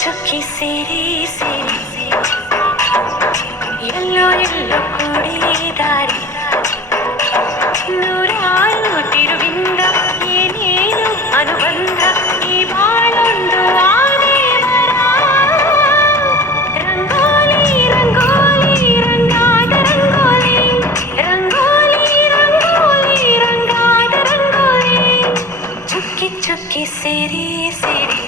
ಚುಕ್ಕಿ ಸೇರಿ ಸೇರಿ ಎಲ್ಲೋ ಎಲ್ಲೋ ಕುಡಿದಾರಿ ನೂರಾರು ತಿರುವಿಂದ ಏನೇನು ಅನುಬಂಧ ಈ ಬಾಳೊಂದು ಆನೆ ಮರ ರಂಗೋಲಿ ರಂಗೋಲಿ ರಂಗಾದ ರಂಗೋಲಿ ರಂಗೋಲಿ ರಂಗೋಲಿ ರಂಗಾದ ರಂಗೋಲಿ ಚುಕ್ಕಿ ಚುಕ್ಕಿ ಸೇರಿ ಸೇರಿ